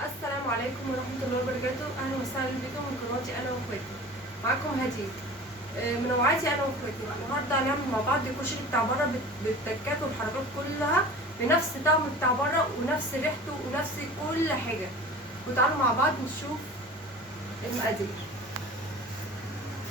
السلام عليكم ورحمة الله وبركاته. أهلا وسهلا بكم من قناتي أنا وأخواتي. معاكم هدية منوعاتي أنا وأخواتي. النهاردة هنعمل مع بعض الكشري بتاع بره بالتكات والحركات كلها بنفس طعم بتاع بره ونفس ريحته ونفس كل حاجة. وتعالوا مع بعض نشوف المقادير.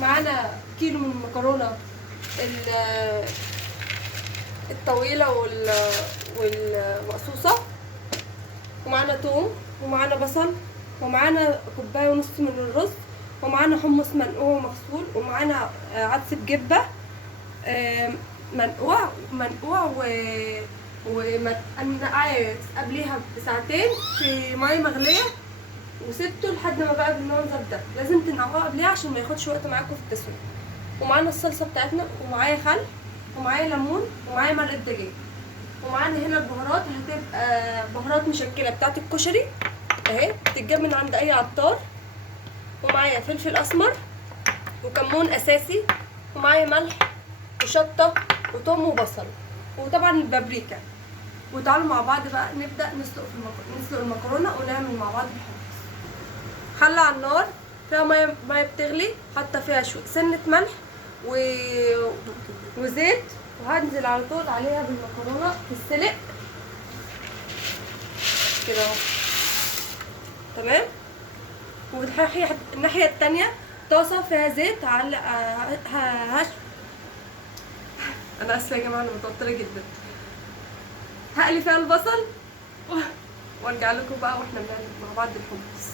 معانا كيلو من المكرونة الطويلة والمقصوصة، ومعانا توم، ومعانا بصل، ومعانا كوبايه ونص من الرز، ومعانا حمص منقوع ومغسول، ومعانا عدس بجبه منقوع ونقعاه قبليها بساعتين في ميه مغليه وسبته لحد ما بقى بالمنظر ده. لازم تنقعوه قبليها عشان ما ياخدش وقت معاكم في التسويه. ومعانا الصلصه بتاعتنا، ومعايا خل، ومعايا ليمون، ومعايا مرقه دجاج. ومعانا هنا البهارات هتبقى بهارات مشكله بتاعت الكشري اهي، بتتجاب من عند اي عطار. ومعايا فلفل اسمر وكمون اساسي، ومعايا ملح وشطه وثوم وبصل، وطبعا البابريكا. وتعالوا مع بعض بقى نبدا نسلق المكرونه ونعمل مع بعض الحمص. حله على النار فيها ميه بتغلي، حاطه فيها سنه ملح وزيت، وهنزل على طول عليها بالمكرونه تتسلق كده اهو. تمام. والناحيه التانية طاسه فيها زيت على انا اسفه يا جماعه، انا متوتره جدا. هقلي فيها البصل وارجع لكم بقى واحنا بنعمل مع بعض الحمص.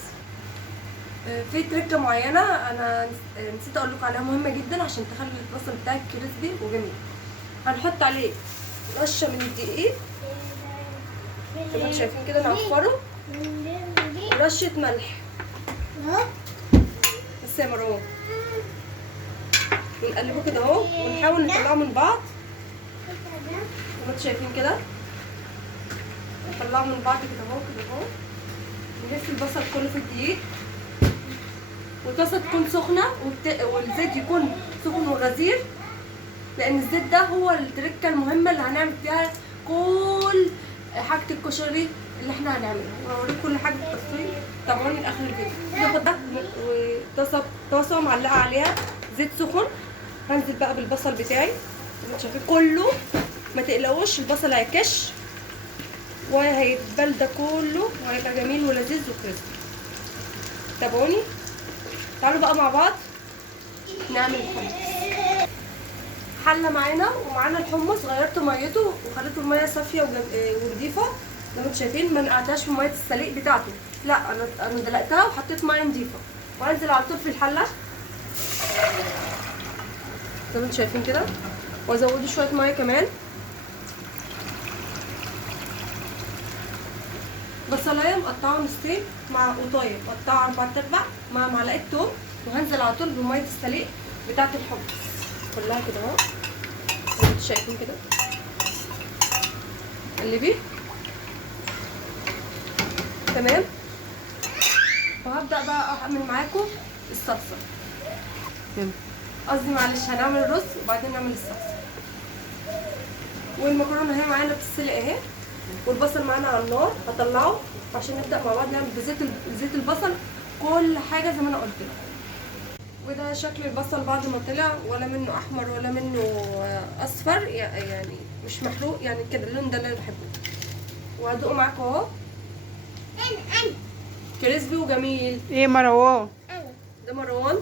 في تركه معينه انا نسيت اقول لكم عليها، مهمه جدا عشان تخلي البصل بتاعك كريسبي وجميل. هنحط عليه رشه من الدقيق زي ما انتم شايفين كده، نعفره، ورشه ملح بس يا مروان، ونقلبه كده اهو، ونحاول نطلعه من بعض زي ما انتم شايفين كده. نطلعه من بعض كده اهو كده اهو. نلف البصل كله في الدقيق، والطاسه تكون سخنه والزيت يكون سخن وغزير، لان الزيت ده هو التركه المهمه اللي هنعمل فيها كل حاجه الكشري اللي احنا هنعملها. وهوريكم كل حاجه بالتفصيل، تابعوني لاخر الفيديو. ناخد ده وطاسه معلقه عليها زيت سخن. هنزل بقى بالبصل بتاعي زي ما انتم شايفين كله، ما تقلقوش البصل هيكش وهيتبل ده كله وهيبقى جميل ولذيذ وكريسبي. تابعوني. تعالوا بقى مع بعض نعمل الحمص. حله معانا ومعانا الحمص، غيرت ميته وخليته الميه صافيه ونضيفه زي ما انتم شايفين. ما نقعتهاش في ميه السليق بتاعته، لا انا دلقتها وحطيت ميه نضيفه. وهنزل على طول في الحله زي ما انتم شايفين كده، وازوده شويه ميه كمان. بصلايه مقطعه نصين مع قطايه مقطعه 4/4 مع معلقه توم. وهنزل على طول بميه السليق بتاعه الحمص كلها كده اهو زي ما انتم شايفين كده. قلبي تمام. وهبدا بقى اعمل معاكم الصلصه، قصدي معلش هنعمل الرز وبعدين نعمل الصلصه. والمكرونه اهي معانا بتتسلق اهي، والبصل معانا على النار. هطلعه عشان نبدا مع بعض نعمل بزيت البصل كل حاجه زي ما انا قلت لكم. وده شكل البصل بعد ما طلع، ولا منه احمر ولا منه اصفر، يعني مش محروق، يعني كده اللون ده اللي انا بحبه. وهدوقه معاكم اهو، كريسبي وجميل. ايه مروان؟ ده مروان.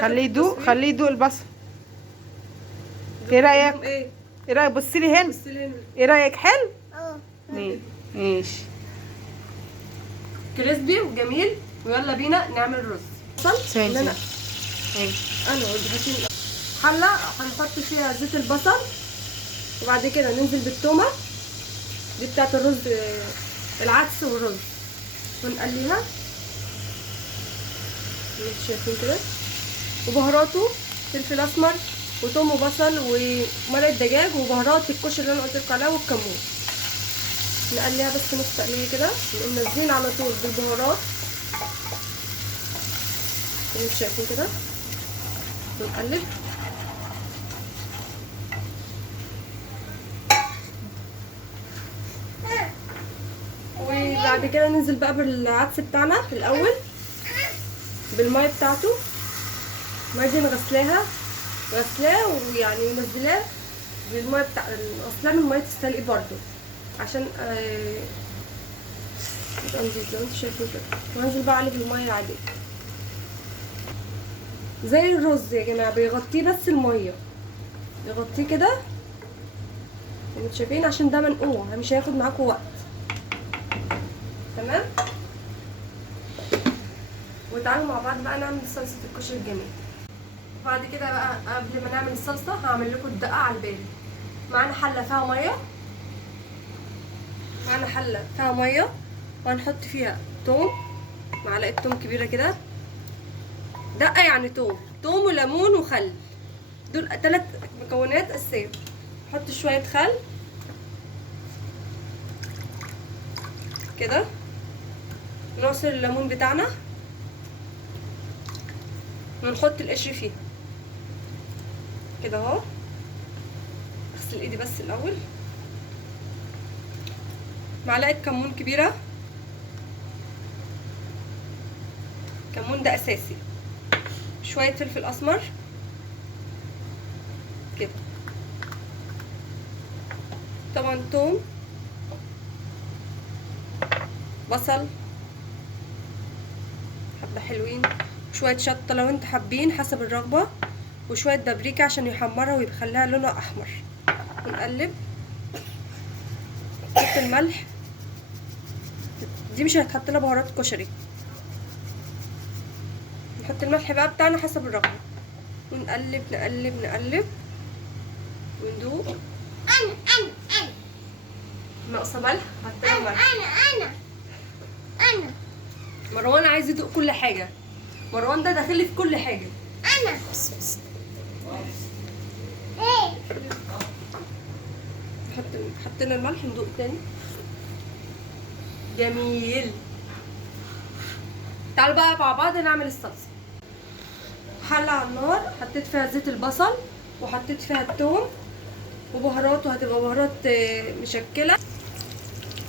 خليه يدوق البصل. ايه رايك؟ ايه رايك؟ بصي لي هنا. ايه رايك؟ حلو. ماشي. كريسبي وجميل. ويلا بينا نعمل الرز. انا حله هنحط فيها زيت البصل، وبعد كده ننزل بالتومه دي بتاعت الرز، العدس والرز، ونقليها زي ما انتم شايفين كده. وبهاراته فلفل اسمر وثوم وبصل ومرقه دجاج وبهارات الكشري اللي انا قلت لكم عليها والكمون. نقليها بس نص تقليه كده، نقوم نازلين على طول بالبهارات زي ما انتم شايفين كده، ونقلب. بعد كده ننزل بقى بالعدس بتاعنا الاول بالميه بتاعته. الميه دي غسلاه ويعني منزلاه بالميه بتاع غسلاه من ميه السلق برده عشان يبقى نضيف زي ما انتوا شايفين كده. وانزل بقى عليه بالميه العاديه زي الرز يا جماعه، بيغطيه بس الميه، يغطيه كده انتوا شايفين عشان ده منقوع مش هياخد معاكم وقت. تمام. وتعالوا مع بعض بقى نعمل صلصه الكشري الجميل. وبعد كده بقى قبل ما نعمل الصلصه هعمل لكم الدقه على البارد. معانا حله فيها ميه وهنحط فيها توم، معلقه توم كبيره كده. دقه يعني توم وليمون وخل، دول 3 مكونات اساسيه. نحط شويه خل كده، نعصر الليمون بتاعنا ونحط القشر فيه كده اهو. اغسل ايدي بس الاول. معلقه كمون كبيره، كمون ده اساسي. شويه فلفل اسمر كده، طبعا توم، بصل حبه حلوين، شويه شطه لو انتوا حابين حسب الرغبه، وشويه بابريكا عشان يحمرها ويخليها لونها احمر. ونقلب. نحط الملح، دي مش هيتحط لها بهارات كشري. نحط الملح بقى بتاعنا حسب الرغبه، ونقلب نقلب وندوق. انا ناقصه ملح، حطينا ملح. انا مروان عايز يدوق كل حاجه، مروان ده داخلي في كل حاجه. انا حطينا الملح، ندوق تاني. جميل. تعالوا بقى مع بعض نعمل الصلصه. حله على النار، حطيت فيها زيت البصل وحطيت فيها الثوم وبهارات، وهتبقى بهارات مشكله.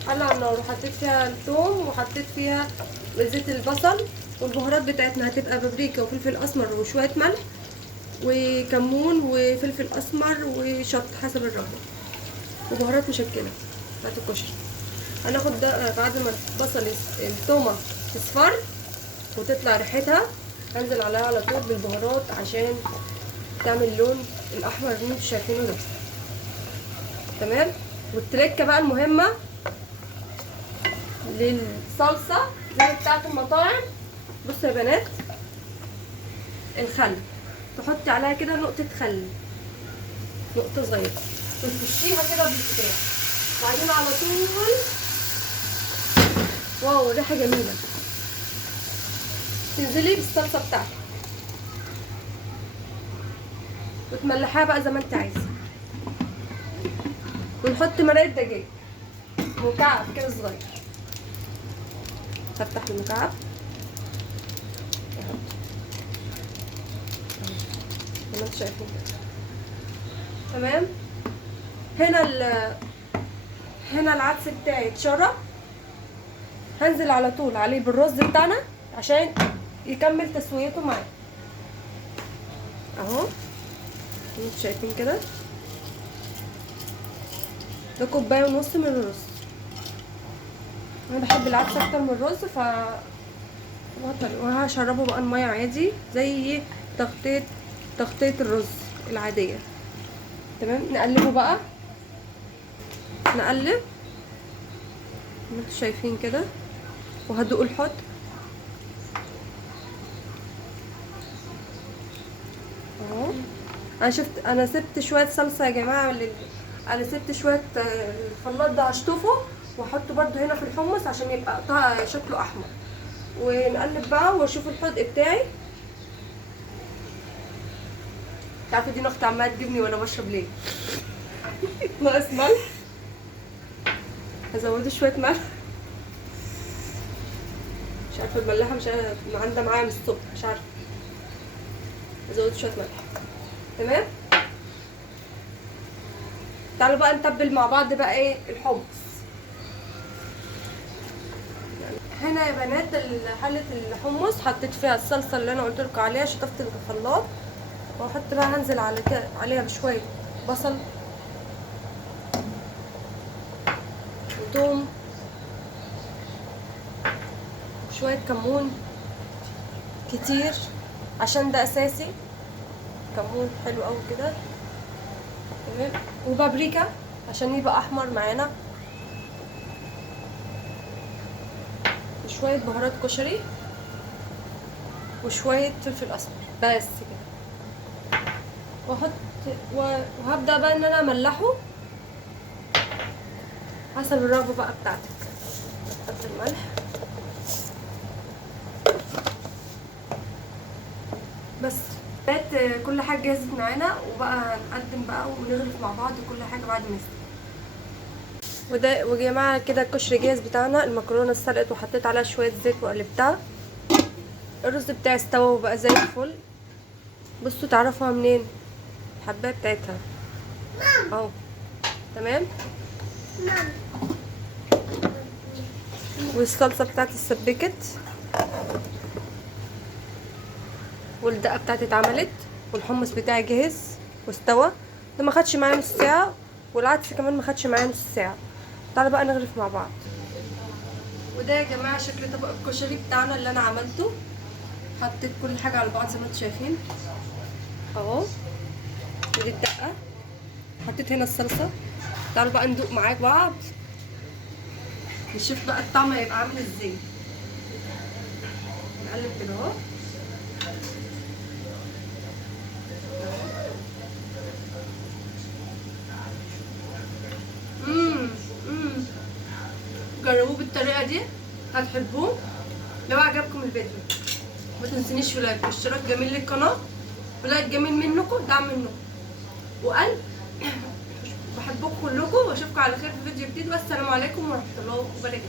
حله على النار وحطيت فيها الثوم وحطيت فيها زيت البصل، والبهارات بتاعتنا هتبقى بابريكا وفلفل اسمر وشويه ملح وكمون وفلفل اسمر وشطه حسب الرغبه، وبهارات مشكله بتاعت الكشري. هناخد ده بعد ما البصل التومه تصفر وتطلع ريحتها، هنزل عليها على طول بالبهارات عشان تعمل اللون الاحمر اللي انتوا شايفينه ده. تمام. والتركه بقى المهمه للصلصه زي بتاعت المطاعم، بصوا يا بنات، الخل تحطي عليها كده نقطه خل، نقطه صغيره، وتفشيها كده بالبتاع، وبعدين على طول واو ريحه جميله. تنزلي بالصلصه بتاعتك وتملحيها بقى زي ما انت عايزه. ونحط مرقه دجاج مكعب كده صغير، هفتح المكعب اهو زي ما انتوا شايفين كده. تمام. هنا العدس بتاعي اتشرب، هنزل على طول عليه بالرز بتاعنا عشان يكمل تسويته معايا اهو. انتوا شايفين كده، ده 1.5 كوباية من الرز. انا بحب العدس اكتر من الرز وهشربه بقى الميه عادي زي تغطية الرز العادية. تمام. نقلبه بقى، نقلب انتوا شايفين كده، وهدوق الحط اهو. انا سبت شويه صلصه يا جماعه انا سبت شويه الخلاط ده هشطفه واحطه برده هنا في الحمص عشان يبقى شكله احمر. ونقلب بقى واشوف الحدق بتاعي. عارفه دي اختي عماله تجيبني وانا بشرب ليه. ناقص ملح، هزوده شويه ملح، مش عارفه الملاحه مش عندها معايا من الصبح، مش عارفه. هزود شويه ملح. تمام. تعالوا بقى نتبل مع بعض بقى ايه الحمص. هنا يا بنات حله الحمص حطيت فيها الصلصه اللي انا قلت لكم عليها، شطفت الخلاط واحط بقى، هنزل عليها بشويه بصل وثوم وشويه كمون كتير عشان ده اساسي، كمون حلو قوي كده تمام، وبابريكا عشان يبقى احمر معانا، وشويه بهارات كشري وشويه فلفل اسمر بس كده. واحط وهبدا بقى ان انا املحه حسب الرغبه بقى بتاعتك. احط الملح بس. بقت كل حاجه جاهزت معانا، وبقى هنقدم بقى ونغرف مع بعض كل حاجه بعد ما نستوي. وده يا جماعه كده الكشري جاهز بتاعنا. المكرونه اتسلقت وحطيت عليها شويه زيت وقلبتها. الرز بتاعي استوى وبقى زي الفل. بصوا تعرفوها منين الحبايه بتاعتها اهو تمام. والصلصه بتاعتي اتسبكت والدقه بتاعتي اتعملت والحمص بتاعي جهز واستوى. ده ما خدش معايا نص ساعه والعدس كمان ما خدش معايا نص ساعه. تعالوا بقى نغرف مع بعض. وده يا جماعه شكل طبق الكشري بتاعنا اللي انا عملته. حطيت كل حاجه على بعض زي ما انتم شايفين اهو. ودي الدقه، حطيت هنا الصلصه. تعالوا بقى ندوق معاك بعض نشوف بقى الطعم هيبقى عامل ازاي. نقلب كده اهو. جربوه بالطريقه دي هتحبوه. لو عجبكم الفيديو ما تنسونيش في لايك واشتراك جميل للقناه، ولايك جميل منكم دعم منكم وقلب. بحبكم كلكم واشوفكم على خير في فيديو جديد، والسلام عليكم ورحمه الله وبركاته.